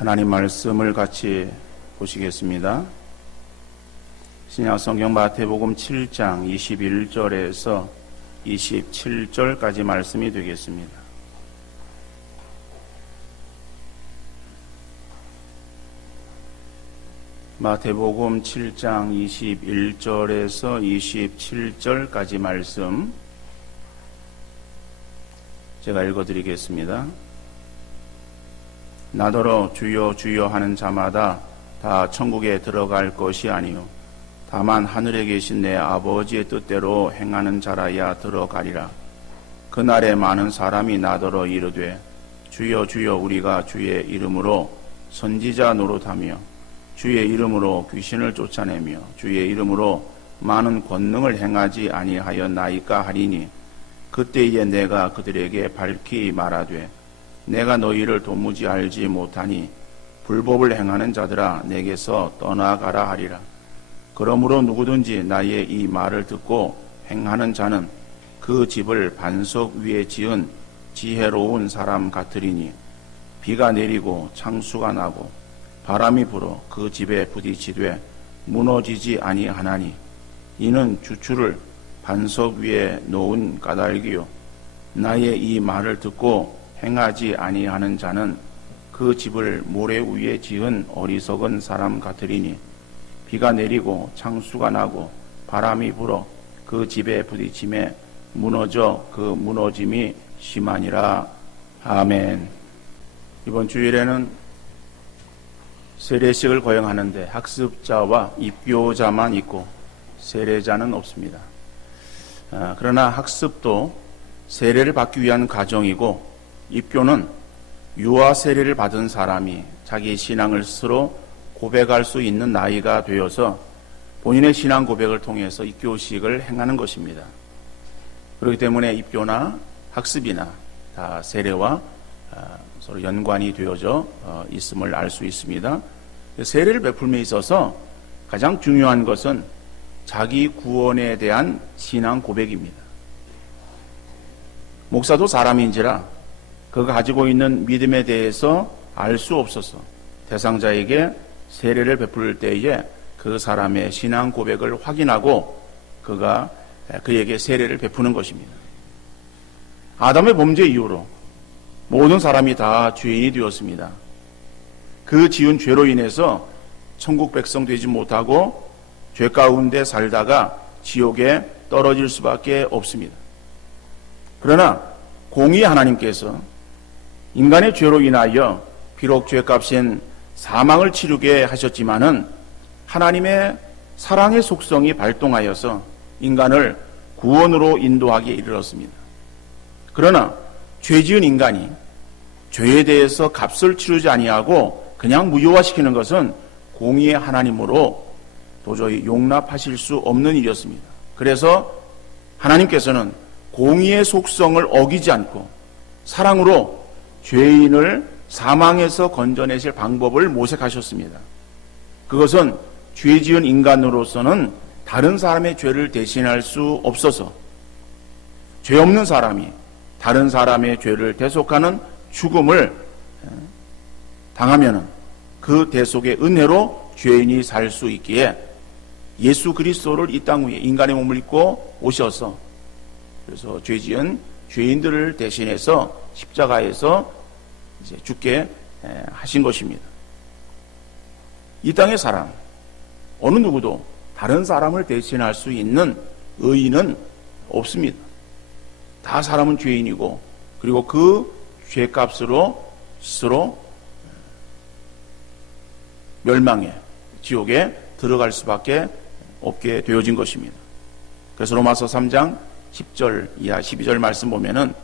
하나님 말씀을 같이 보시겠습니다. 신약성경 마태복음 7장 21절에서 27절까지 말씀이 되겠습니다. 마태복음 7장 21절에서 27절까지 말씀 제가 읽어드리겠습니다. 나더러 주여 주여 하는 자마다 다 천국에 들어갈 것이 아니요 다만 하늘에 계신 내 아버지의 뜻대로 행하는 자라야 들어가리라. 그날에 많은 사람이 나더러 이르되 주여 주여 우리가 주의 이름으로 선지자 노릇하며 주의 이름으로 귀신을 쫓아내며 주의 이름으로 많은 권능을 행하지 아니하였나이까 하리니 그때에 내가 그들에게 밝히 말하되 내가 너희를 도무지 알지 못하니 불법을 행하는 자들아 내게서 떠나가라 하리라. 그러므로 누구든지 나의 이 말을 듣고 행하는 자는 그 집을 반석 위에 지은 지혜로운 사람 같으리니 비가 내리고 창수가 나고 바람이 불어 그 집에 부딪히되 무너지지 아니하나니 이는 주추를 반석 위에 놓은 까닭이요 나의 이 말을 듣고 행하지 아니하는 자는 그 집을 모래 위에 지은 어리석은 사람 같으리니 비가 내리고 창수가 나고 바람이 불어 그 집에 부딪힘에 무너져 그 무너짐이 심하니라. 아멘. 이번 주일에는 세례식을 거행하는데 학습자와 입교자만 있고 세례자는 없습니다. 그러나 학습도 세례를 받기 위한 과정이고 입교는 유아 세례를 받은 사람이 자기 신앙을 스스로 고백할 수 있는 나이가 되어서 본인의 신앙 고백을 통해서 입교식을 행하는 것입니다. 그렇기 때문에 입교나 학습이나 다 세례와 서로 연관이 되어져 있음을 알 수 있습니다. 세례를 베풀음에 있어서 가장 중요한 것은 자기 구원에 대한 신앙 고백입니다. 목사도 사람인지라 그가 가지고 있는 믿음에 대해서 알 수 없어서 대상자에게 세례를 베풀 때에 그 사람의 신앙 고백을 확인하고 그에게 세례를 베푸는 것입니다. 아담의 범죄 이후로 모든 사람이 다 죄인이 되었습니다. 그 지은 죄로 인해서 천국 백성 되지 못하고 죄 가운데 살다가 지옥에 떨어질 수밖에 없습니다. 그러나 공의 하나님께서 인간의 죄로 인하여 비록 죄값인 사망을 치르게 하셨지만은 하나님의 사랑의 속성이 발동하여서 인간을 구원으로 인도하기에 이르렀습니다. 그러나 죄지은 인간이 죄에 대해서 값을 치르지 아니하고 그냥 무효화시키는 것은 공의의 하나님으로 도저히 용납하실 수 없는 일이었습니다. 그래서 하나님께서는 공의의 속성을 어기지 않고 사랑으로 죄인을 사망에서 건져내실 방법을 모색하셨습니다. 그것은 죄 지은 인간으로서는 다른 사람의 죄를 대신할 수 없어서 죄 없는 사람이 다른 사람의 죄를 대속하는 죽음을 당하면 그 대속의 은혜로 죄인이 살 수 있기에 예수 그리스도를 이 땅 위에 인간의 몸을 입고 오셔서 그래서 죄 지은 죄인들을 대신해서 십자가에서 이제 죽게 하신 것입니다. 이 땅의 사람 어느 누구도 다른 사람을 대신할 수 있는 의인은 없습니다. 다 사람은 죄인이고 그리고 그 죄값으로 스스로 멸망에 지옥에 들어갈 수밖에 없게 되어진 것입니다. 그래서 로마서 3장 10절 이하 12절 말씀 보면은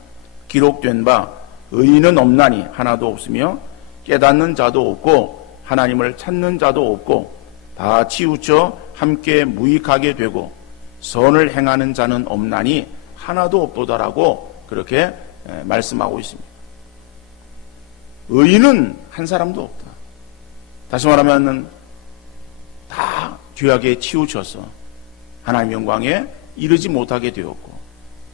기록된 바 의인은 없나니 하나도 없으며 깨닫는 자도 없고 하나님을 찾는 자도 없고 다 치우쳐 함께 무익하게 되고 선을 행하는 자는 없나니 하나도 없도다라고 그렇게 말씀하고 있습니다. 의인은 한 사람도 없다. 다시 말하면 다 죄악에 치우쳐서 하나님 영광에 이르지 못하게 되었고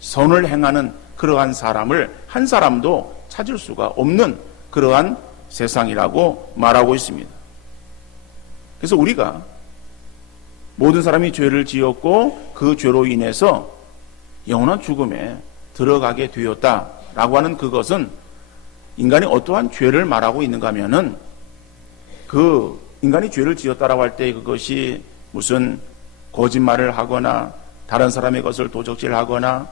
선을 행하는 그러한 사람을 한 사람도 찾을 수가 없는 그러한 세상이라고 말하고 있습니다. 그래서 우리가 모든 사람이 죄를 지었고 그 죄로 인해서 영원한 죽음에 들어가게 되었다라고 하는 그것은 인간이 어떠한 죄를 말하고 있는가 하면은 그 인간이 죄를 지었다라고 할 때 그것이 무슨 거짓말을 하거나 다른 사람의 것을 도적질하거나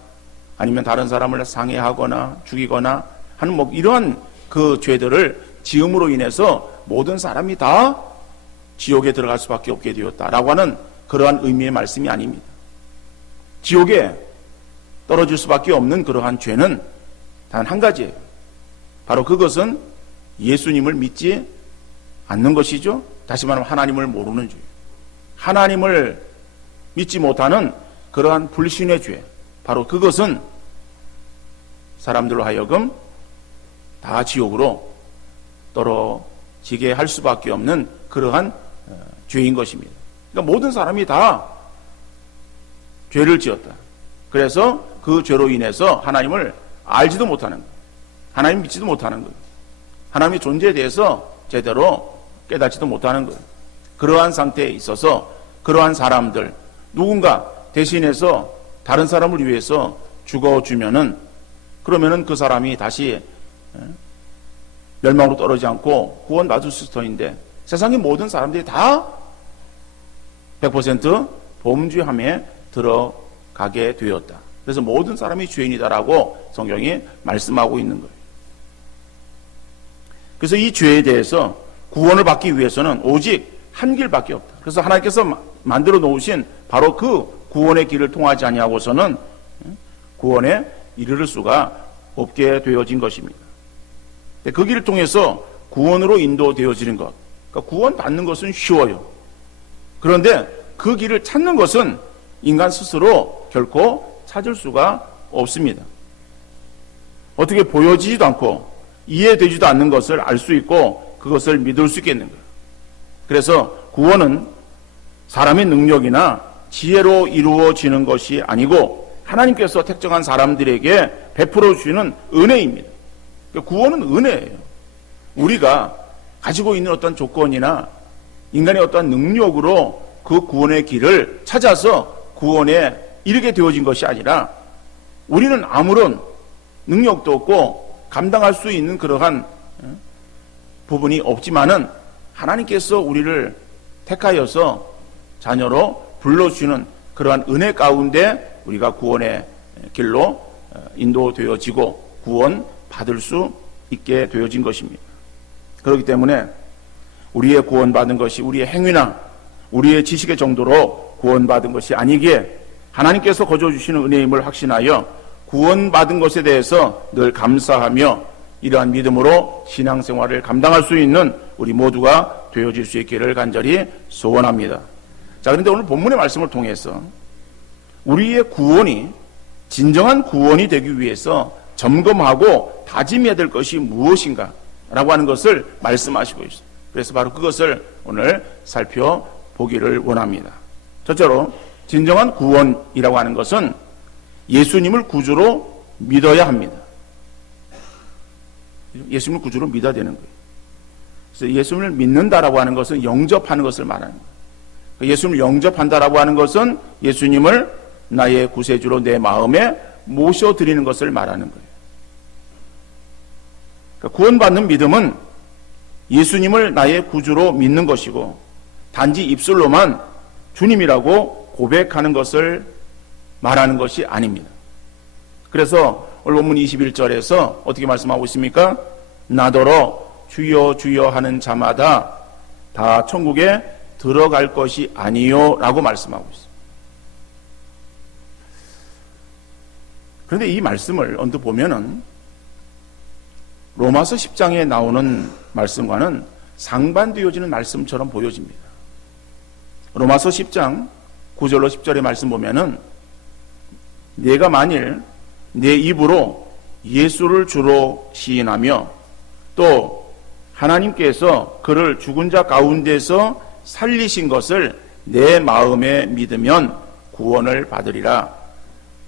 아니면 다른 사람을 상해하거나 죽이거나 하는 뭐 이러한 그 죄들을 지음으로 인해서 모든 사람이 다 지옥에 들어갈 수밖에 없게 되었다라고 하는 그러한 의미의 말씀이 아닙니다. 지옥에 떨어질 수밖에 없는 그러한 죄는 단 한 가지예요. 바로 그것은 예수님을 믿지 않는 것이죠. 다시 말하면 하나님을 모르는 죄. 하나님을 믿지 못하는 그러한 불신의 죄. 바로 그것은 사람들로 하여금 다 지옥으로 떨어지게 할 수밖에 없는 그러한 죄인 것입니다. 그러니까 모든 사람이 다 죄를 지었다. 그래서 그 죄로 인해서 하나님을 알지도 못하는 거예요. 하나님 믿지도 못하는 거예요. 하나님의 존재에 대해서 제대로 깨닫지도 못하는 거예요. 그러한 상태에 있어서 그러한 사람들 누군가 대신해서 다른 사람을 위해서 죽어주면은 그러면은 그 사람이 다시 멸망으로 떨어지지 않고 구원받을 수 있는데 세상의 모든 사람들이 다 100% 범죄함에 들어가게 되었다. 그래서 모든 사람이 죄인이다라고 성경이 말씀하고 있는 거예요. 그래서 이 죄에 대해서 구원을 받기 위해서는 오직 한 길밖에 없다. 그래서 하나님께서 만들어 놓으신 바로 그 구원의 길을 통하지 아니하고서는 구원에 이르를 수가 없게 되어진 것입니다. 그 길을 통해서 구원으로 인도되어지는 것. 그러니까 구원 받는 것은 쉬워요. 그런데 그 길을 찾는 것은 인간 스스로 결코 찾을 수가 없습니다. 어떻게 보여지지도 않고 이해되지도 않는 것을 알 수 있고 그것을 믿을 수 있겠는 거예요. 그래서 구원은 사람의 능력이나 지혜로 이루어지는 것이 아니고 하나님께서 택정한 사람들에게 베풀어 주시는 은혜입니다. 구원은 은혜예요. 우리가 가지고 있는 어떤 조건이나 인간의 어떤 능력으로 그 구원의 길을 찾아서 구원에 이르게 되어진 것이 아니라 우리는 아무런 능력도 없고 감당할 수 있는 그러한 부분이 없지만은 하나님께서 우리를 택하여서 자녀로 불러주시는 그러한 은혜 가운데 우리가 구원의 길로 인도되어지고 구원 받을 수 있게 되어진 것입니다. 그렇기 때문에 우리의 구원받은 것이 우리의 행위나 우리의 지식의 정도로 구원받은 것이 아니기에 하나님께서 거저주시는 은혜임을 확신하여 구원받은 것에 대해서 늘 감사하며 이러한 믿음으로 신앙생활을 감당할 수 있는 우리 모두가 되어질 수 있기를 간절히 소원합니다. 자, 그런데 오늘 본문의 말씀을 통해서 우리의 구원이 진정한 구원이 되기 위해서 점검하고 다짐해야 될 것이 무엇인가 라고 하는 것을 말씀하시고 있습니다. 그래서 바로 그것을 오늘 살펴보기를 원합니다. 첫째로 진정한 구원이라고 하는 것은 예수님을 구주로 믿어야 합니다. 예수님을 구주로 믿어야 되는 거예요. 그래서 예수님을 믿는다라고 하는 것은 영접하는 것을 말하는 거예요. 예수님을 영접한다라고 하는 것은 예수님을 나의 구세주로 내 마음에 모셔드리는 것을 말하는 거예요. 그러니까 구원받는 믿음은 예수님을 나의 구주로 믿는 것이고 단지 입술로만 주님이라고 고백하는 것을 말하는 것이 아닙니다. 그래서 오늘 본문 21절에서 어떻게 말씀하고 있습니까? 나더러 주여 주여 하는 자마다 다 천국에 들어갈 것이 아니요 라고 말씀하고 있습니다. 그런데 이 말씀을 언뜻 보면은 로마서 10장에 나오는 말씀과는 상반되어지는 말씀처럼 보여집니다. 로마서 10장 9절로 10절의 말씀 보면은 내가 만일 내 입으로 예수를 주로 시인하며 또 하나님께서 그를 죽은 자 가운데서 살리신 것을 내 마음에 믿으면 구원을 받으리라.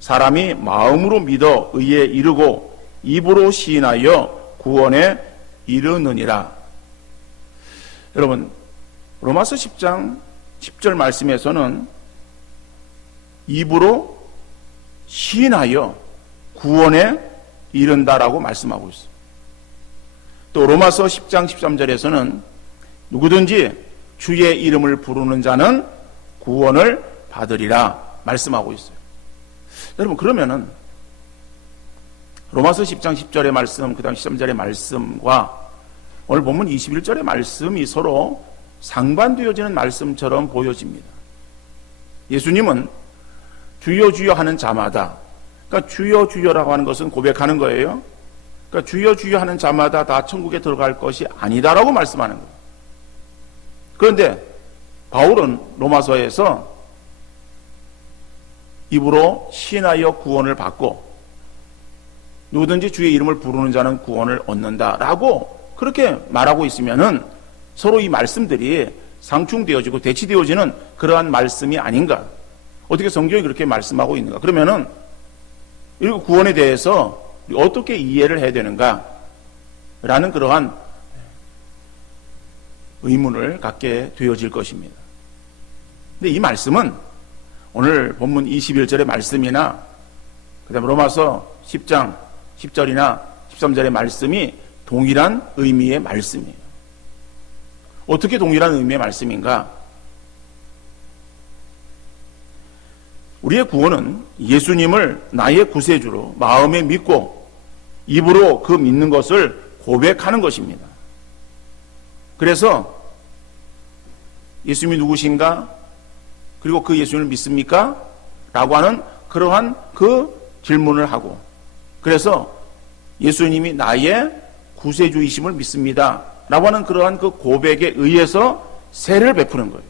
사람이 마음으로 믿어 의에 이르고 입으로 시인하여 구원에 이르느니라 여러분, 로마서 10장 10절 말씀에서는 입으로 시인하여 구원에 이른다라고 말씀하고 있어요. 또 로마서 10장 13절에서는 누구든지 주의 이름을 부르는 자는 구원을 받으리라 말씀하고 있어요. 여러분, 그러면은 로마서 10장 10절의 말씀, 그 다음 13절의 말씀과 오늘 본문 21절의 말씀이 서로 상반되어지는 말씀처럼 보여집니다. 예수님은 주여 주여 하는 자마다, 그러니까 주여 주여라고 하는 것은 고백하는 거예요. 그러니까 주여 주여 하는 자마다 다 천국에 들어갈 것이 아니다라고 말씀하는 거예요. 그런데 바울은 로마서에서 입으로 시인하여 구원을 받고 누구든지 주의 이름을 부르는 자는 구원을 얻는다라고 그렇게 말하고 있으면은 서로 이 말씀들이 상충되어지고 대치되어지는 그러한 말씀이 아닌가? 어떻게 성경이 그렇게 말씀하고 있는가? 그러면은 이 구원에 대해서 어떻게 이해를 해야 되는가? 라는 그러한 의문을 갖게 되어질 것입니다. 근데 이 말씀은 오늘 본문 21절의 말씀이나 그 다음에 로마서 10장 10절이나 13절의 말씀이 동일한 의미의 말씀이에요. 어떻게 동일한 의미의 말씀인가? 우리의 구원은 예수님을 나의 구세주로 마음에 믿고 입으로 그 믿는 것을 고백하는 것입니다. 그래서 예수님이 누구신가? 그리고 그 예수님을 믿습니까? 라고 하는 그러한 그 질문을 하고, 그래서 예수님이 나의 구세주이심을 믿습니다 라고 하는 그러한 그 고백에 의해서 세례를 베푸는 거예요.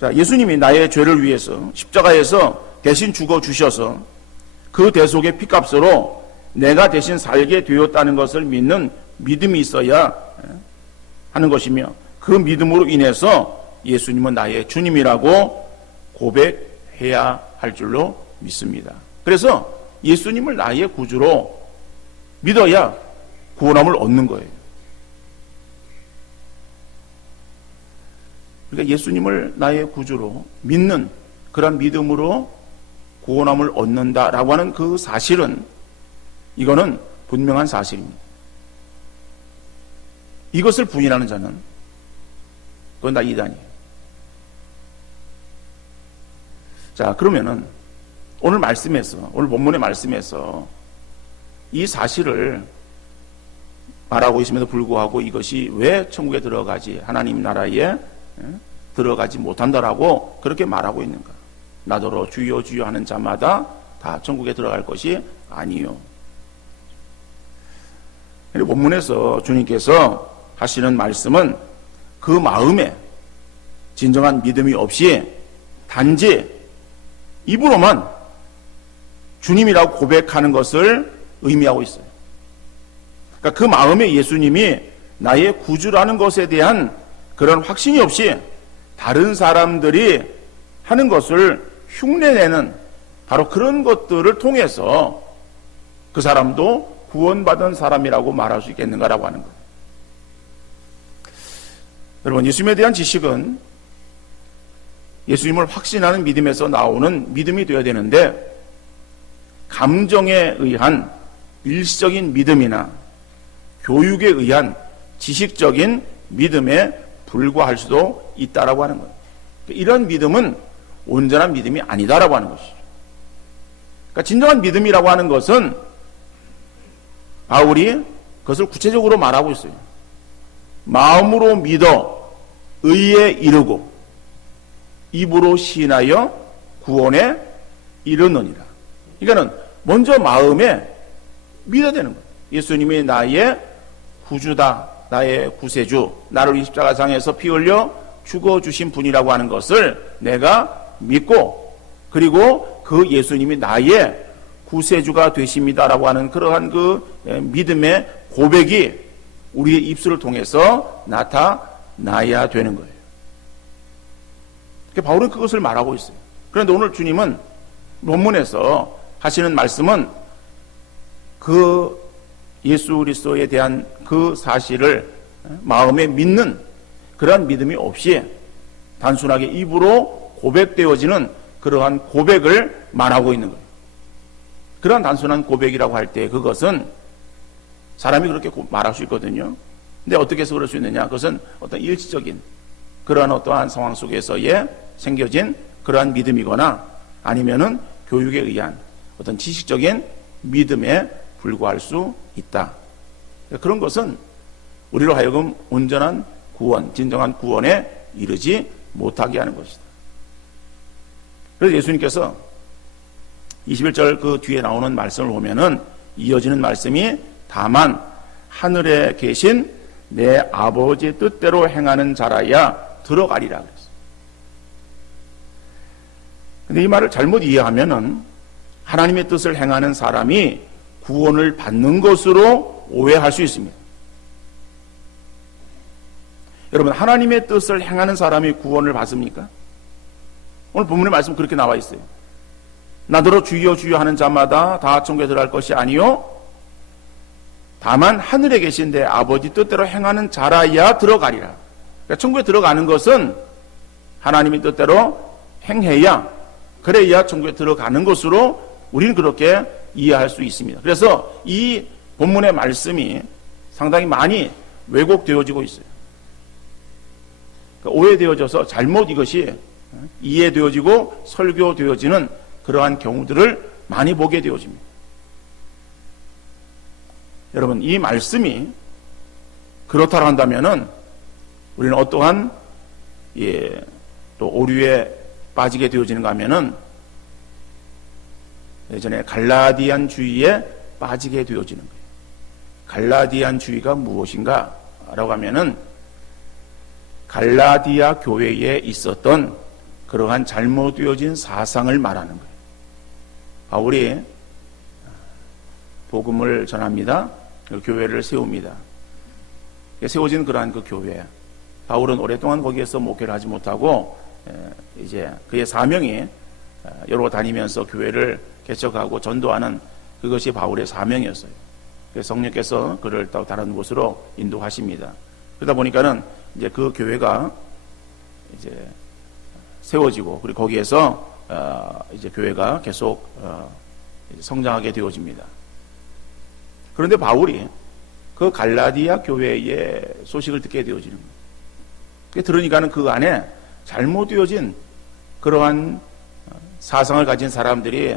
자, 예수님이 나의 죄를 위해서 십자가에서 대신 죽어 주셔서 그 대속의 피값으로 내가 대신 살게 되었다는 것을 믿는 믿음이 있어야 하는 것이며, 그 믿음으로 인해서 예수님은 나의 주님이라고 고백해야 할 줄로 믿습니다. 그래서 예수님을 나의 구주로 믿어야 구원함을 얻는 거예요. 그러니까 예수님을 나의 구주로 믿는 그런 믿음으로 구원함을 얻는다라고 하는 그 사실은, 이거는 분명한 사실입니다. 이것을 부인하는 자는 그건 다 이단이에요. 자, 그러면은 오늘 말씀에서, 오늘 본문의 말씀에서 이 사실을 말하고 있음에도 불구하고 이것이 왜 천국에 들어가지, 하나님 나라에 들어가지 못한다라고 그렇게 말하고 있는가? 나더러 주여 주여 하는 자마다 다 천국에 들어갈 것이 아니요. 본문에서 주님께서 하시는 말씀은 그 마음에 진정한 믿음이 없이 단지 입으로만 주님이라고 고백하는 것을 의미하고 있어요. 그러니까 그 마음에 예수님이 나의 구주라는 것에 대한 그런 확신이 없이 다른 사람들이 하는 것을 흉내내는 바로 그런 것들을 통해서 그 사람도 구원받은 사람이라고 말할 수 있겠는가라고 하는 거예요. 여러분, 예수님에 대한 지식은 예수님을 확신하는 믿음에서 나오는 믿음이 되어야 되는데, 감정에 의한 일시적인 믿음이나 교육에 의한 지식적인 믿음에 불과할 수도 있다라고 하는 거예요. 이런 믿음은 온전한 믿음이 아니다라고 하는 것이죠. 그러니까 진정한 믿음이라고 하는 것은 바울이 그것을 구체적으로 말하고 있어요. 마음으로 믿어 의에 이르고 입으로 시인하여 구원에 이르느니라. 그러니까는 먼저 마음에 믿어야 되는 거예요. 예수님이 나의 구주다, 나의 구세주, 나를 이 십자가상에서 피 흘려 죽어주신 분이라고 하는 것을 내가 믿고, 그리고 그 예수님이 나의 구세주가 되십니다라고 하는 그러한 그 믿음의 고백이 우리의 입술을 통해서 나타나야 되는 거예요. 바울은 그것을 말하고 있어요. 그런데 오늘 주님은 본문에서 하시는 말씀은 그 예수 그리스도에 대한 그 사실을 마음에 믿는 그러한 믿음이 없이 단순하게 입으로 고백되어지는 그러한 고백을 말하고 있는 거예요. 그러한 단순한 고백이라고 할 때 그것은 사람이 그렇게 말할 수 있거든요. 근데 어떻게 해서 그럴 수 있느냐? 그것은 어떤 일시적인 그러한 어떠한 상황 속에서의 생겨진 그러한 믿음이거나 아니면은 교육에 의한 어떤 지식적인 믿음에 불과할 수 있다. 그런 것은 우리로 하여금 온전한 구원, 진정한 구원에 이르지 못하게 하는 것이다. 그래서 예수님께서 21절 그 뒤에 나오는 말씀을 보면은 이어지는 말씀이 다만 하늘에 계신 내 아버지의 뜻대로 행하는 자라야 들어가리라 그랬어요. 근데 이 말을 잘못 이해하면은 하나님의 뜻을 행하는 사람이 구원을 받는 것으로 오해할 수 있습니다. 여러분, 하나님의 뜻을 행하는 사람이 구원을 받습니까? 오늘 본문의 말씀 그렇게 나와 있어요. 나더러 주여 주여 하는 자마다 다 천국에 들어갈 것이 아니요 다만 하늘에 계신 내 아버지 뜻대로 행하는 자라야 들어가리라. 그러니까 천국에 들어가는 것은 하나님의 뜻대로 행해야, 그래야 천국에 들어가는 것으로 우리는 그렇게 이해할 수 있습니다. 그래서 이 본문의 말씀이 상당히 많이 왜곡되어지고 있어요. 그러니까 오해되어져서 잘못 이것이 이해되어지고 설교되어지는 그러한 경우들을 많이 보게 되어집니다. 여러분, 이 말씀이 그렇다고 한다면은 우리는 어떠한 또 오류에 빠지게 되어지는가 하면은 예전에 갈라디안주의에 빠지게 되어지는 거예요. 갈라디안주의가 무엇인가? 라고 하면은 갈라디아 교회에 있었던 그러한 잘못되어진 사상을 말하는 거예요. 바울이 복음을 전합니다. 교회를 세웁니다. 세워진 그러한 그 교회. 바울은 오랫동안 거기에서 목회를 하지 못하고 이제 그의 사명이 여러 다니면서 교회를 개척하고 전도하는 그것이 바울의 사명이었어요. 그래서 성령께서 그를 또 다른 곳으로 인도하십니다. 그러다 보니까는 이제 그 교회가 이제 세워지고 그리고 거기에서 이제 교회가 계속 성장하게 되어집니다. 그런데 바울이 그 갈라디아 교회의 소식을 듣게 되어지는 거예요. 들으니까는 그 안에 잘못되어진 그러한 사상을 가진 사람들이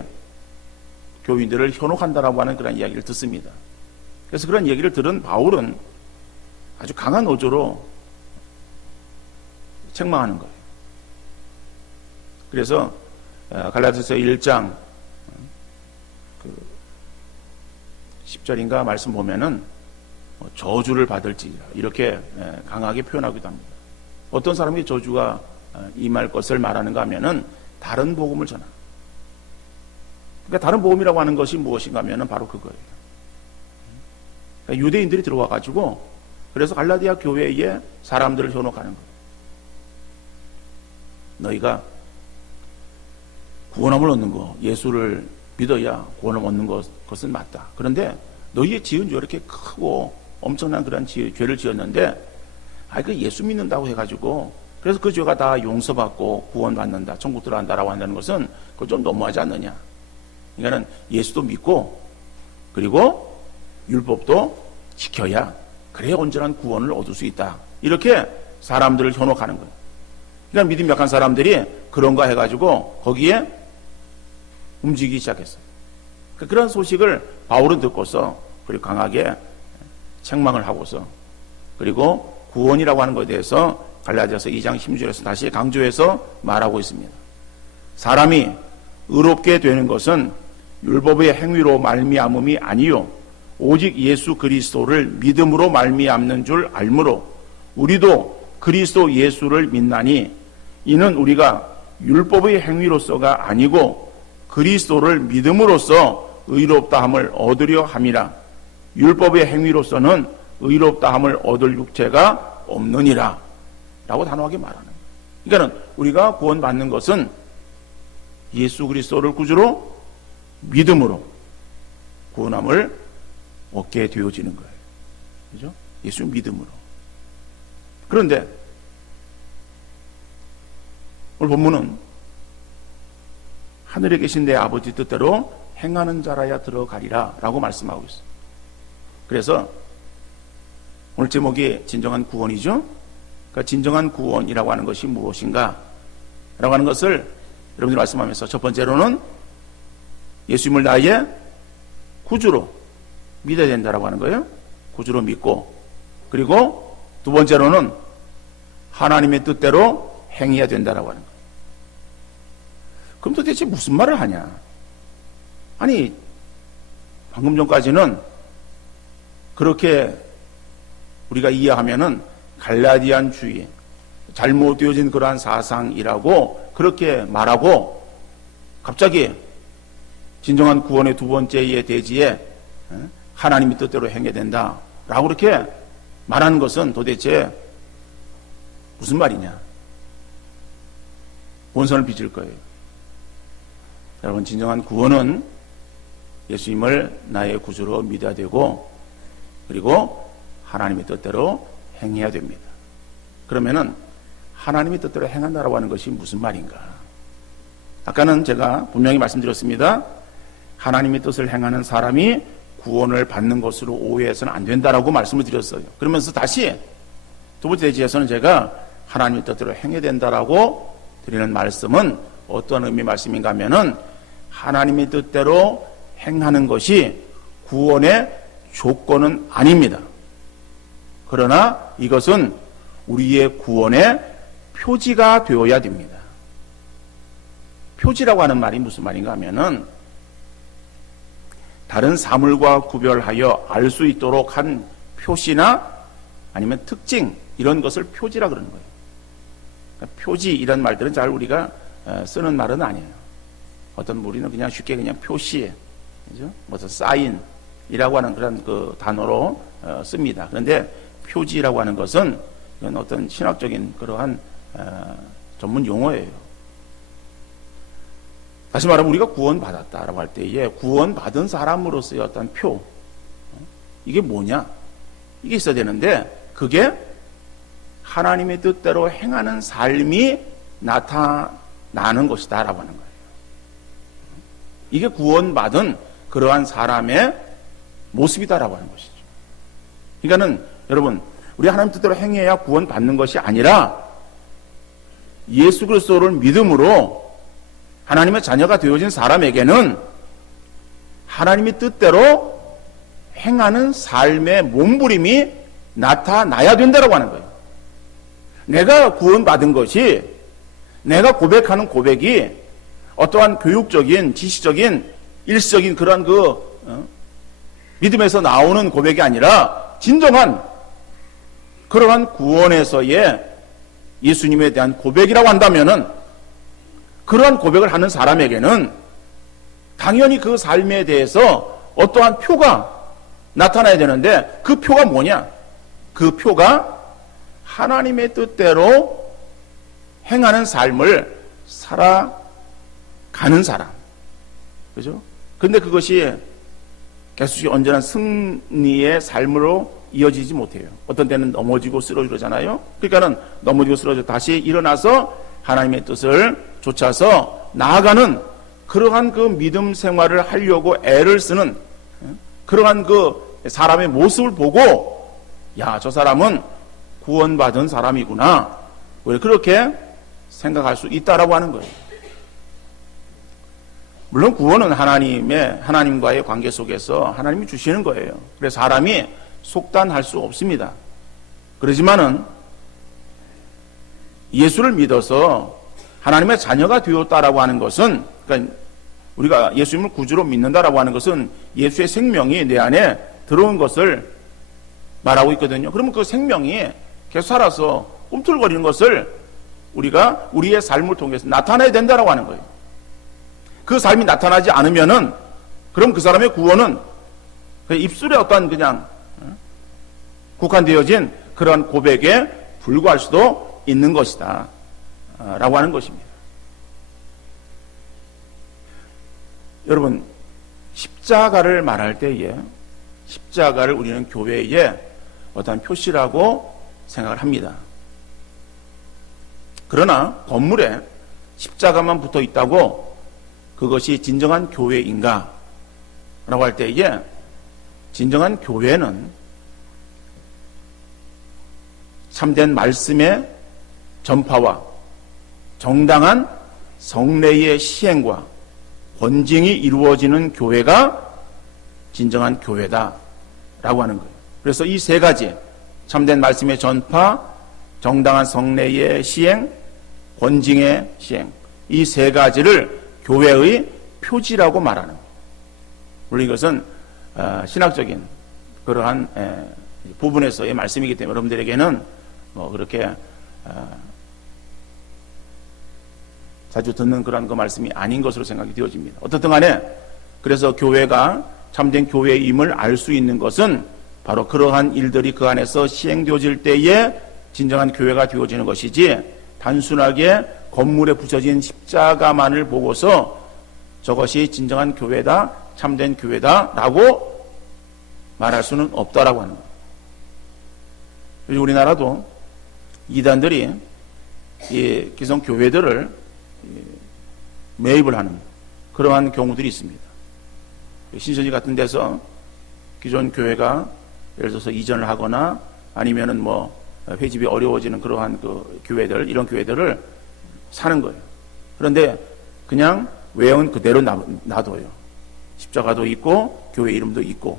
교인들을 현혹한다라고 하는 그런 이야기를 듣습니다. 그래서 그런 얘기를 들은 바울은 아주 강한 어조로 책망하는 거예요. 그래서 갈라디아서 1장 10절인가 말씀 보면은 저주를 받을지 이렇게 강하게 표현하기도 합니다. 어떤 사람이 저주가 임할 것을 말하는가 하면은 다른 복음을 전하는. 그러니까 다른 복음이라고 하는 것이 무엇인가 하면은 바로 그거예요. 그러니까 유대인들이 들어와 가지고 그래서 갈라디아 교회에 사람들을 현혹하는 거예요. 너희가 구원함을 얻는 거, 예수를 믿어야 구원을 얻는 것은 맞다. 그런데 너희의 지은 죄 이렇게 크고 엄청난 그런 죄를 지었는데, 그 예수 믿는다고 해가지고 그래서 그 죄가 다 용서받고 구원받는다, 천국 들어간다라고 한다는 것은 그거 좀 너무하지 않느냐. 그러니까는 예수도 믿고 그리고 율법도 지켜야 그래야 온전한 구원을 얻을 수 있다. 이렇게 사람들을 현혹하는 거예요. 그러니까 믿음 약한 사람들이 그런가 해가지고 거기에 움직이기 시작했어요. 그런 소식을 바울은 듣고서 그리고 강하게 책망을 하고서 그리고 구원이라고 하는 것에 대해서 갈라디아서 2장 16절에서 다시 강조해서 말하고 있습니다. 사람이 의롭게 되는 것은 율법의 행위로 말미암음이 아니요 오직 예수 그리스도를 믿음으로 말미암는 줄 알므로 우리도 그리스도 예수를 믿나니 이는 우리가 율법의 행위로서가 아니고 그리스도를 믿음으로써 의롭다함을 얻으려 함이라. 율법의 행위로서는 의롭다함을 얻을 육체가 없느니라 라고 단호하게 말하는 거예요. 그러니까 우리가 구원받는 것은 예수 그리스도를 구주로 믿음으로 구원함을 얻게 되어지는 거예요. 그죠? 예수 믿음으로. 그런데 오늘 본문은 하늘에 계신 내 아버지 뜻대로 행하는 자라야 들어가리라 라고 말씀하고 있어요. 그래서 오늘 제목이 진정한 구원이죠. 그러니까 진정한 구원이라고 하는 것이 무엇인가 라고 하는 것을 여러분들이 말씀하면서 첫 번째로는 예수님을 나의 구주로 믿어야 된다라고 하는 거예요. 구주로 믿고, 그리고 두 번째로는 하나님의 뜻대로 행해야 된다라고 하는 거예요. 그럼 도대체 무슨 말을 하냐? 아니, 방금 전까지는 그렇게 우리가 이해하면은 갈라디안주의, 잘못되어진 그러한 사상이라고 그렇게 말하고, 갑자기 진정한 구원의 두 번째의 대지에 하나님의 뜻대로 행해야 된다라고 그렇게 말하는 것은 도대체 무슨 말이냐? 본선을 빚을 거예요. 여러분, 진정한 구원은 예수님을 나의 구주로 믿어야 되고, 그리고 하나님의 뜻대로 행해야 됩니다. 그러면은 하나님의 뜻대로 행한다라고 하는 것이 무슨 말인가? 아까는 제가 분명히 말씀드렸습니다. 하나님의 뜻을 행하는 사람이 구원을 받는 것으로 오해해서는 안 된다라고 말씀을 드렸어요. 그러면서 다시 두 번째 대지에서는 제가 하나님의 뜻대로 행해야 된다라고 드리는 말씀은 어떤 의미 말씀인가 하면은 하나님의 뜻대로 행하는 것이 구원의 조건은 아닙니다. 그러나 이것은 우리의 구원의 표지가 되어야 됩니다. 표지라고 하는 말이 무슨 말인가 하면은 다른 사물과 구별하여 알 수 있도록 한 표시나 아니면 특징, 이런 것을 표지라 그러는 거예요. 그러니까 표지 이런 말들은 잘 우리가 쓰는 말은 아니에요. 어떤 우리는 그냥 쉽게 그냥 표시, 그죠? 무슨 사인이라고 하는 그런 그 단어로 씁니다. 그런데 표지라고 하는 것은 이건 어떤 신학적인 그러한 전문 용어예요. 다시 말하면 우리가 구원받았다라고 할 때에 구원받은 사람으로서의 어떤 표, 이게 뭐냐? 이게 있어야 되는데 그게 하나님의 뜻대로 행하는 삶이 나타나는 것이다 라고 하는 거예요. 이게 구원받은 그러한 사람의 모습이다라고 하는 것이죠. 그러니까는 여러분, 우리 하나님 뜻대로 행해야 구원받는 것이 아니라 예수 그리스도를 믿음으로 하나님의 자녀가 되어진 사람에게는 하나님의 뜻대로 행하는 삶의 몸부림이 나타나야 된다고 하는 거예요. 내가 구원받은 것이, 내가 고백하는 고백이 어떠한 교육적인, 지식적인, 일시적인 그런 믿음에서 나오는 고백이 아니라 진정한 그러한 구원에서의 예수님에 대한 고백이라고 한다면은 그러한 고백을 하는 사람에게는 당연히 그 삶에 대해서 어떠한 표가 나타나야 되는데 그 표가 뭐냐? 그 표가 하나님의 뜻대로 행하는 삶을 살아가는 사람. 그죠? 근데 그것이 계속 언제나 승리의 삶으로 이어지지 못해요. 어떤 때는 넘어지고 쓰러지잖아요. 그러니까는 넘어지고 쓰러져 다시 일어나서 하나님의 뜻을 쫓아서 나아가는 그러한 그 믿음 생활을 하려고 애를 쓰는 그러한 그 사람의 모습을 보고, 야, 저 사람은 구원받은 사람이구나, 왜 그렇게 생각할 수 있다라고 하는 거예요. 물론 구원은 하나님과의 관계 속에서 하나님이 주시는 거예요. 그래서 사람이 속단할 수 없습니다. 그러지만은 예수를 믿어서 하나님의 자녀가 되었다라고 하는 것은, 그러니까 우리가 예수님을 구주로 믿는다라고 하는 것은 예수의 생명이 내 안에 들어온 것을 말하고 있거든요. 그러면 그 생명이 계속 살아서 꿈틀거리는 것을 우리가 우리의 삶을 통해서 나타내야 된다라고 하는 거예요. 그 삶이 나타나지 않으면은 그럼 그 사람의 구원은 입술에 어떤 그냥 국한되어진 그런 고백에 불과할 수도 있는 것이다 라고 하는 것입니다. 여러분, 십자가를 말할 때에 십자가를 우리는 교회의 어떠한 표시라고 생각을 합니다. 그러나 건물에 십자가만 붙어 있다고 그것이 진정한 교회인가? 라고 할 때에 진정한 교회는 참된 말씀의 전파와 정당한 성례의 시행과 권징이 이루어지는 교회가 진정한 교회다라고 하는 거예요. 그래서 이 세 가지, 참된 말씀의 전파, 정당한 성례의 시행, 권징의 시행, 이 세 가지를 교회의 표지라고 말하는 거예요. 물론 이것은 신학적인 그러한 부분에서의 말씀이기 때문에 여러분들에게는 뭐 그렇게 자주 듣는 그런 그 말씀이 아닌 것으로 생각이 되어집니다. 어떻든 간에 그래서 교회가 참된 교회임을 알 수 있는 것은 바로 그러한 일들이 그 안에서 시행되어질 때에 진정한 교회가 되어지는 것이지, 단순하게 건물에 붙여진 십자가만을 보고서 저것이 진정한 교회다, 참된 교회다라고 말할 수는 없다라고 하는 거예요. 요즘 우리나라도 이단들이 이 기성 교회들을 매입을 하는 그러한 경우들이 있습니다. 신천지 같은 데서 기존 교회가 예를 들어서 이전을 하거나 아니면은 뭐 회집이 어려워지는 그러한 그 교회들, 이런 교회들을 사는 거예요. 그런데 그냥 외형은 그대로 놔둬요. 십자가도 있고 교회 이름도 있고.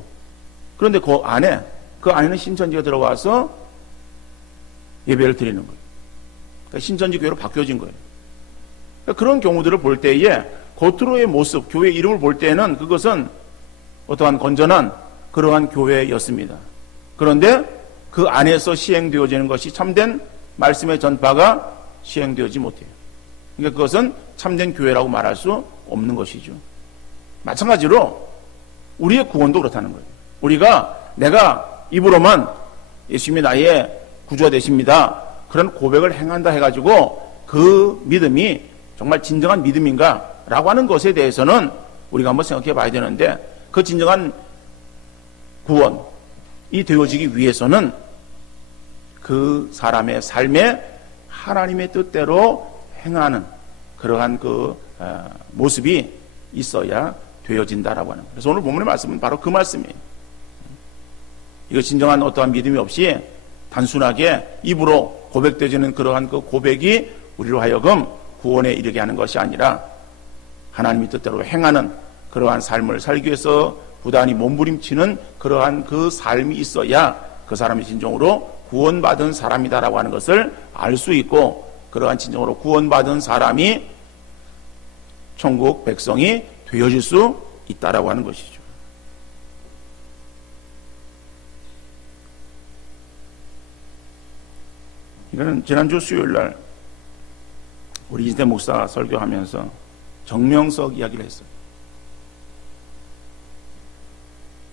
그런데 그 안에는 신천지가 들어가서 예배를 드리는 거예요. 그러니까 신천지 교회로 바뀌어진 거예요. 그러니까 그런 경우들을 볼 때에 겉으로의 모습, 교회 이름을 볼 때는 그것은 어떠한 건전한 그러한 교회였습니다. 그런데 그 안에서 시행되어지는 것이 참된 말씀의 전파가 시행되어지지 못해요. 그러니까 그것은 참된 교회라고 말할 수 없는 것이죠. 마찬가지로 우리의 구원도 그렇다는 거예요. 내가 입으로만 예수님이 나의 구주가 되십니다, 그런 고백을 행한다 해가지고 그 믿음이 정말 진정한 믿음인가 라고 하는 것에 대해서는 우리가 한번 생각해 봐야 되는데, 그 진정한 구원이 되어지기 위해서는 그 사람의 삶에 하나님의 뜻대로 행하는 그러한 그 모습이 있어야 되어진다라고 하는 거예요. 그래서 오늘 본문의 말씀은 바로 그 말씀이에요. 이거 진정한 어떠한 믿음이 없이 단순하게 입으로 고백되어지는 그러한 그 고백이 우리로 하여금 구원에 이르게 하는 것이 아니라 하나님의 뜻대로 행하는 그러한 삶을 살기 위해서 부단히 몸부림치는 그러한 그 삶이 있어야 그 사람이 진정으로 구원받은 사람이다라고 하는 것을 알 수 있고, 그러한 진정으로 구원받은 사람이 천국 백성이 되어질 수 있다라고 하는 것이죠. 이거는 지난주 수요일날 우리 이진태 목사 설교하면서 정명석 이야기를 했어요.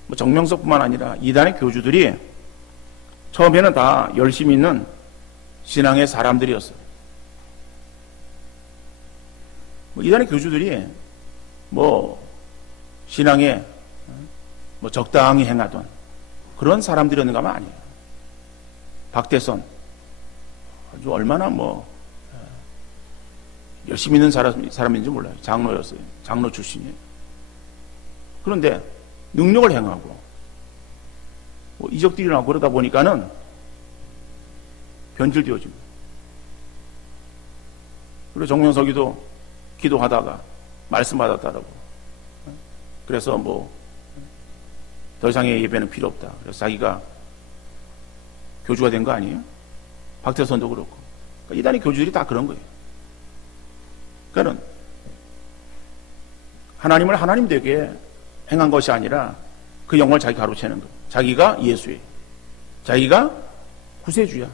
뭐 정명석뿐만 아니라 이단의 교주들이 처음에는 다 열심히 있는 신앙의 사람들이었어요. 이단의 교주들이 신앙에 적당히 행하던 그런 사람들이었는가 하면 아니에요. 박대선 아주 얼마나 열심히 있는 사람인지 몰라요. 장로였어요. 장로 출신이에요. 그런데 능력을 행하고 이적들이 나고 그러다 보니까는 변질되어집니다. 그리고 정명석이도 기도하다가 말씀 받았다라고, 그래서 더 이상의 예배는 필요 없다, 그래서 자기가 교주가 된 거 아니에요? 박태선도 그렇고. 그러니까 이단의 교주들이 다 그런 거예요. 그러니까 하나님을 하나님 되게 행한 것이 아니라 그 영광을 자기 가로채는 거예요. 자기가 예수예요. 자기가 구세주야.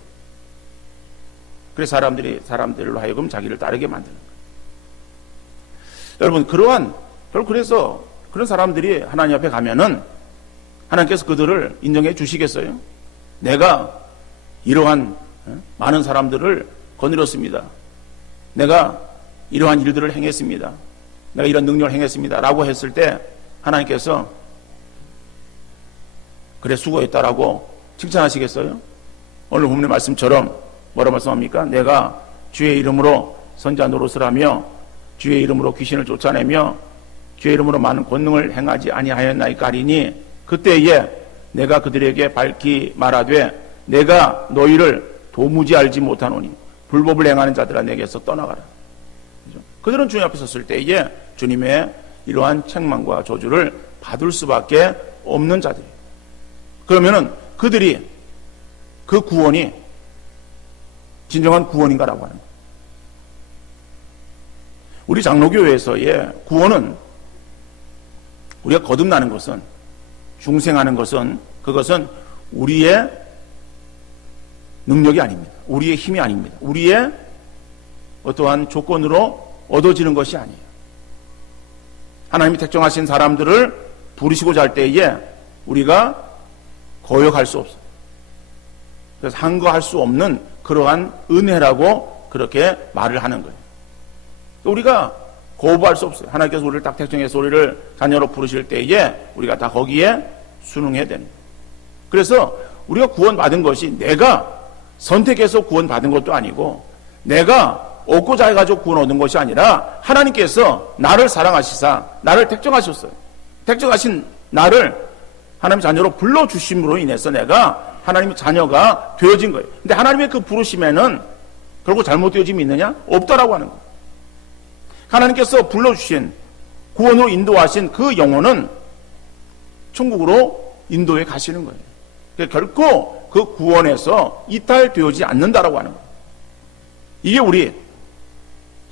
그래서 사람들로 하여금 자기를 따르게 만드는 거예요. 여러분, 그래서 그런 사람들이 하나님 앞에 가면은 하나님께서 그들을 인정해 주시겠어요? 내가 이러한 많은 사람들을 거느렸습니다. 내가 이러한 일들을 행했습니다. 내가 이런 능력을 행했습니다. 라고 했을 때 하나님께서 그래 수고했다라고 칭찬하시겠어요? 오늘 본문의 말씀처럼 뭐라 말씀합니까? 내가 주의 이름으로 선자 노릇을 하며 주의 이름으로 귀신을 쫓아내며 주의 이름으로 많은 권능을 행하지 아니하였나이까리니 그때에 내가 그들에게 밝히 말하되 내가 너희를 도무지 알지 못하노니 불법을 행하는 자들아 내게서 떠나가라. 그들은 주님 앞에 섰을 때에 주님의 이러한 책망과 저주를 받을 수밖에 없는 자들이에요. 그러면은 그들이 그 구원이 진정한 구원인가라고 하는 거예요. 우리 장로교회에서의 구원은 우리가 거듭나는 것은 중생하는 것은 그것은 우리의 능력이 아닙니다. 우리의 힘이 아닙니다. 우리의 어떠한 조건으로 얻어지는 것이 아니에요. 하나님이 택정하신 사람들을 부르시고자 할 때에 우리가 거역할 수 없어요. 그래서 한거할 수 없는 그러한 은혜라고 그렇게 말을 하는 거예요. 우리가 거부할 수 없어요. 하나님께서 우리를 딱 택정해서 우리를 자녀로 부르실 때에 우리가 다 거기에 순응해야 됩니다. 그래서 우리가 구원받은 것이 내가 선택해서 구원받은 것도 아니고 내가 얻고자 해가지고 구원 얻은 것이 아니라 하나님께서 나를 사랑하시사 나를 택정하셨어요. 택정하신 나를 하나님의 자녀로 불러주심으로 인해서 내가 하나님의 자녀가 되어진 거예요. 근데 하나님의 그 부르심에는 결국 잘못되어짐이 있느냐? 없다라고 하는 거예요. 하나님께서 불러주신 구원으로 인도하신 그 영혼은 천국으로 인도해 가시는 거예요. 그러니까 결코 그 구원에서 이탈되어지 않는다라고 하는 거예요. 이게 우리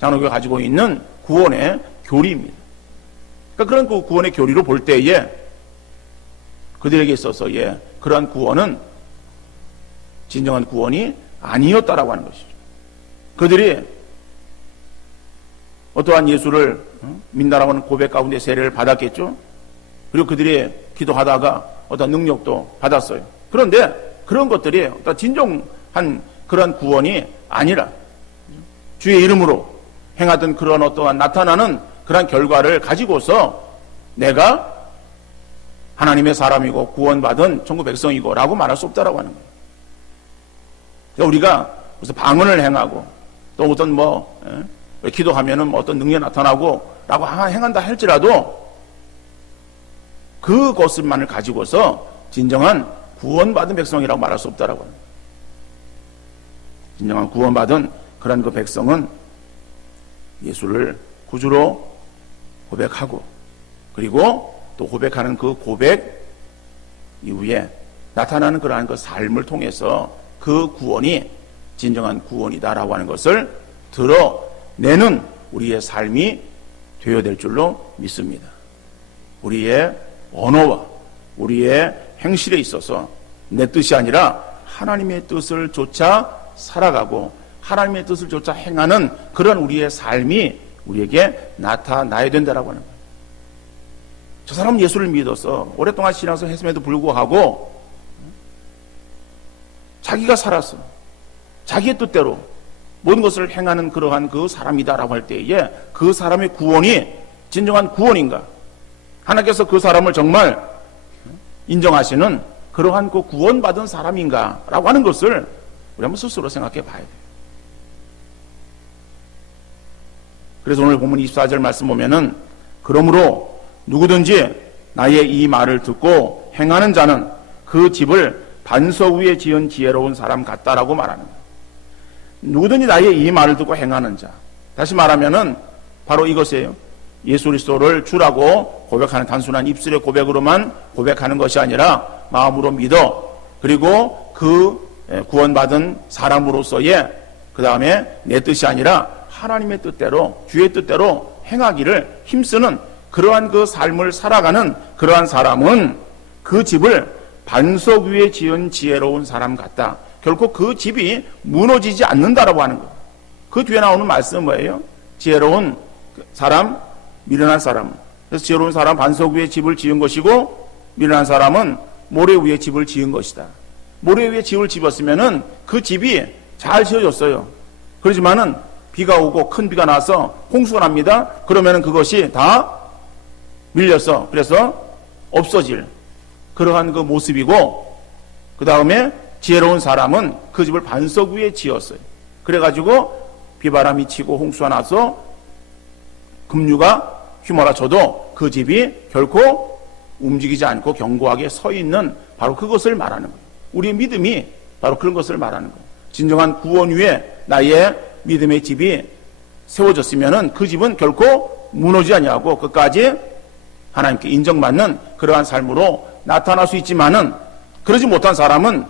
장로교가 가지고 있는 구원의 교리입니다. 그러니까 그런 그 구원의 교리로 볼 때에 그들에게 있어서의 그러한 구원은 진정한 구원이 아니었다라고 하는 것이죠. 그들이 어떠한 예수를 믿는다라고 하는 고백 가운데 세례를 받았겠죠. 그리고 그들이 기도하다가 어떤 능력도 받았어요. 그런데 그런 것들이 어떤 진정한 그런 구원이 아니라 주의 이름으로 행하던 그런 어떠한 나타나는 그런 결과를 가지고서 내가 하나님의 사람이고 구원받은 천국 백성이고 라고 말할 수 없다라고 하는 거예요. 그러니까 우리가 무슨 방언을 행하고 또 어떤 기도하면은 어떤 능력이 나타나고 라고 행한다 할지라도 그것만을 가지고서 진정한 구원받은 백성이라고 말할 수 없다라고 합니다. 진정한 구원받은 그런 그 백성은 예수를 구주로 고백하고 그리고 또 고백하는 그 고백 이후에 나타나는 그러한 그 삶을 통해서 그 구원이 진정한 구원이다라고 하는 것을 드러내는 우리의 삶이 되어야 될 줄로 믿습니다. 우리의 언어와 우리의 행실에 있어서 내 뜻이 아니라 하나님의 뜻을 쫓아 살아가고 하나님의 뜻을 쫓아 행하는 그런 우리의 삶이 우리에게 나타나야 된다라고 하는 거예요. 저 사람은 예수를 믿어서 오랫동안 신앙생활 했음에도 불구하고 자기가 살았어. 자기의 뜻대로 모든 것을 행하는 그러한 그 사람이다라고 할 때에 그 사람의 구원이 진정한 구원인가? 하나님께서 그 사람을 정말 인정하시는 그러한 그 구원받은 사람인가라고 하는 것을 우리 한번 스스로 생각해 봐야 돼요. 그래서 오늘 본문 24절 말씀 보면은 그러므로 누구든지 나의 이 말을 듣고 행하는 자는 그 집을 반석 위에 지은 지혜로운 사람 같다라고 말하는 거예요. 누구든지 나의 이 말을 듣고 행하는 자. 다시 말하면은 바로 이것이에요. 예수 그리스도를 주라고 고백하는 단순한 입술의 고백으로만 고백하는 것이 아니라 마음으로 믿어 그리고 그 구원받은 사람으로서의 그 다음에 내 뜻이 아니라 하나님의 뜻대로 주의 뜻대로 행하기를 힘쓰는 그러한 그 삶을 살아가는 그러한 사람은 그 집을 반석 위에 지은 지혜로운 사람 같다. 결코 그 집이 무너지지 않는다라고 하는 거예요. 그 뒤에 나오는 말씀은 뭐예요? 지혜로운 사람, 미련한 사람. 그래서 지혜로운 사람 반석 위에 집을 지은 것이고 미련한 사람은 모래 위에 집을 지은 것이다. 모래 위에 집을 지었으면은 그 집이 잘 지어졌어요. 그렇지만은 비가 오고 큰 비가 나서 홍수가 납니다. 그러면은 그것이 다 밀려서 그래서 없어질 그러한 그 모습이고, 그 다음에 지혜로운 사람은 그 집을 반석 위에 지었어요. 그래가지고 비바람이 치고 홍수가 나서 급류가 휘몰아쳐도 그 집이 결코 움직이지 않고 견고하게 서 있는 바로 그것을 말하는 거예요. 우리의 믿음이 바로 그런 것을 말하는 거예요. 진정한 구원 위에 나의 믿음의 집이 세워졌으면은 그 집은 결코 무너지지 아니하고 끝까지 하나님께 인정받는 그러한 삶으로 나타날 수 있지만은, 그러지 못한 사람은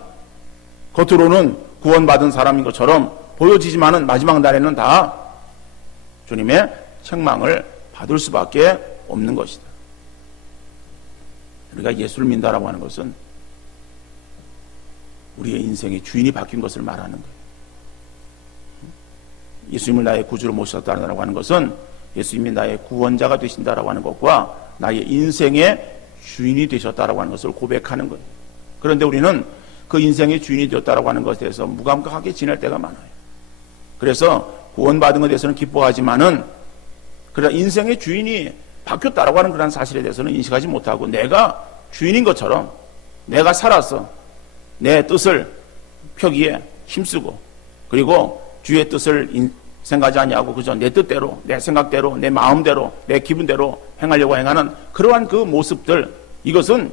겉으로는 구원받은 사람인 것처럼 보여지지만은 마지막 날에는 다 주님의 책망을 받을 수밖에 없는 것이다. 우리가 예수를 믿는다라고 하는 것은 우리의 인생의 주인이 바뀐 것을 말하는 거예요. 예수님을 나의 구주로 모셨다라고 하는 것은 예수님이 나의 구원자가 되신다라고 하는 것과 나의 인생의 주인이 되셨다라고 하는 것을 고백하는 거예요. 그런데 우리는 그 인생의 주인이 되었다라고 하는 것에 대해서 무감각하게 지낼 때가 많아요. 그래서 구원받은 것에 대해서는 기뻐하지만은 그러나 인생의 주인이 바뀌었다라고 하는 그런 사실에 대해서는 인식하지 못하고 내가 주인인 것처럼 내가 살아서 내 뜻을 펴기에 힘쓰고, 그리고 주의 뜻을 생각하지 아니하고 그저 내 뜻대로, 내 생각대로, 내 마음대로, 내 기분대로 행하려고 행하는 그러한 그 모습들, 이것은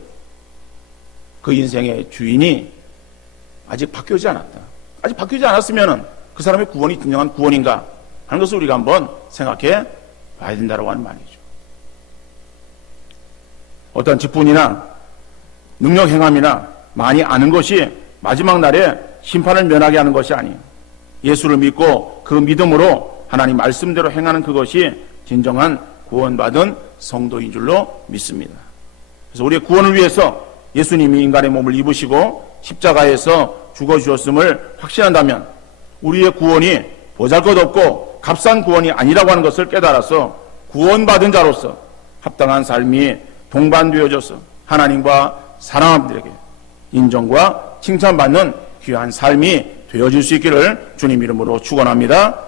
그 인생의 주인이 아직 바뀌지 않았다. 아직 바뀌지 않았으면은 그 사람의 구원이 진정한 구원인가 하는 것을 우리가 한번 생각해 봐야 된다고 하는 말이죠. 어떤 직분이나 능력 행함이나 많이 아는 것이 마지막 날에 심판을 면하게 하는 것이 아니에요. 예수를 믿고 그 믿음으로 하나님 말씀대로 행하는 그것이 진정한 구원받은 성도인 줄로 믿습니다. 그래서 우리의 구원을 위해서 예수님이 인간의 몸을 입으시고 십자가에서 죽어주셨음을 확신한다면 우리의 구원이 보잘것없고 값싼 구원이 아니라고 하는 것을 깨달아서 구원받은 자로서 합당한 삶이 동반되어져서 하나님과 사랑하는 분들에게 인정과 칭찬받는 귀한 삶이 되어질 수 있기를 주님 이름으로 축원합니다.